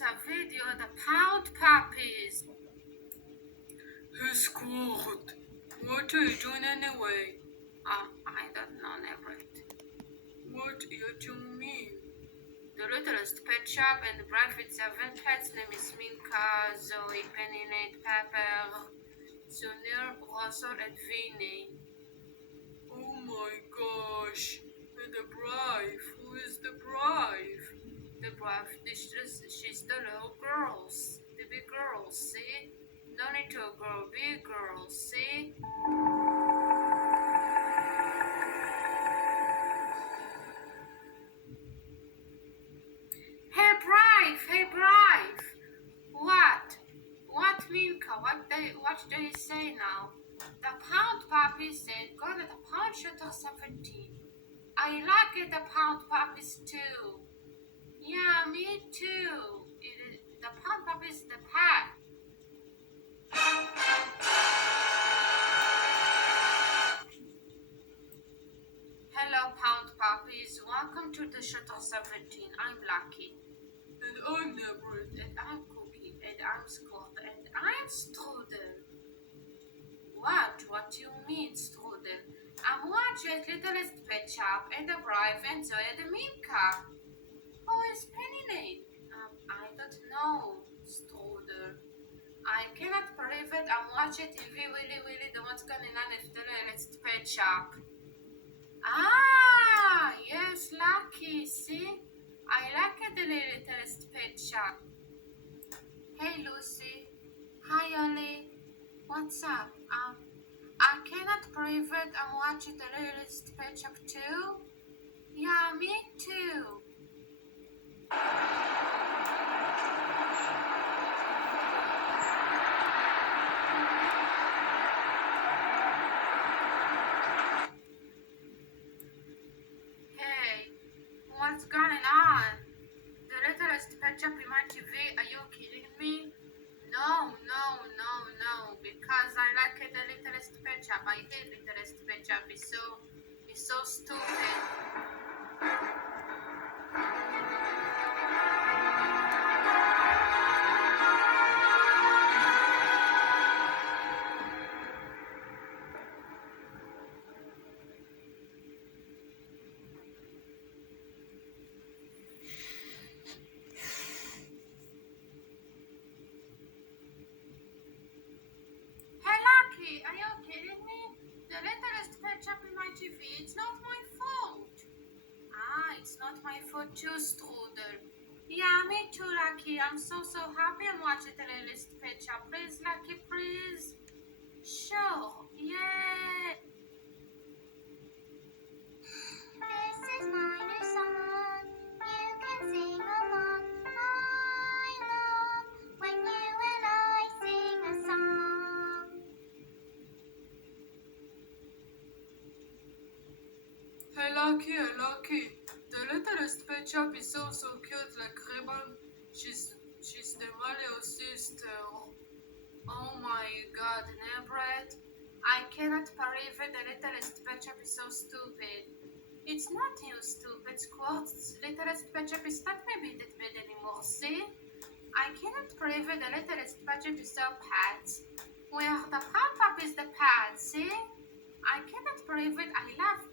introduce a video the pound puppies. Hey Squirt, what are you doing anyway? I don't know, Nebret. What do you mean? The littlest pet shop and private 7 pets name is Minka, Zoe, Penny, Nate, Pepper, Sunil, Russell, and Vinny. Oh my gosh! And the bride, who is the bride? The bride, she's the little girls, the big girls, see? No need to grow big girls, see? Hey bride! What Minka? What do you say now? The pound puppy said, go to the pound shooter 17. I like it, the pound puppies too. Yeah, me too. The pound puppy is the pet. Hello, pound puppies. Welcome to the shuttle 17. I'm Lucky. And I'm Nebret. And I'm Cookie. And I'm Scott. And I'm Strudel. What do you mean, Strudel? I'm watching Littlest Pet Shop and the Brave and Zoe and the Minka. Who is Penny? I don't know, Strudel. I cannot believe it. I'm watching TV really the what's going on at the Littlest Pet Shop. Ah, yes, Lucky. See? I like the Littlest Pet Shop. Hey, Lucy. Hi, Ollie. What's up? I cannot believe it. I'm watching the Littlest Pet Shop too. Yeah, me too. Hey, what's going on? The Littlest Pet Shop in my TV? Are you kidding me? No, because I like the Littlest Pet Shop. I hate Littlest Pet Shop. It's so stupid. Are you kidding me? The Littlest Pet Shop in my TV, it's not my fault. It's not my fault too, Strudel. Yeah, me too, Lucky. I'm so happy I'm watching the Littlest Pet Shop. Please, Lucky, please. Sure, yeah. This is my new song. You can sing along. I love when you and I sing a song. Hey, Lucky. The Littlest Pet Shop is so cute, like Ribbon. She's the little sister. Oh my God, Nebret. I cannot believe it. The Littlest Pet Shop is so stupid. It's not you, stupid Squirts. Littlest Pet Shop is not maybe that bad anymore, see? I cannot believe it. The Littlest Pet Shop is so pet. Where the pound pup is the pet, see? I cannot believe it. I love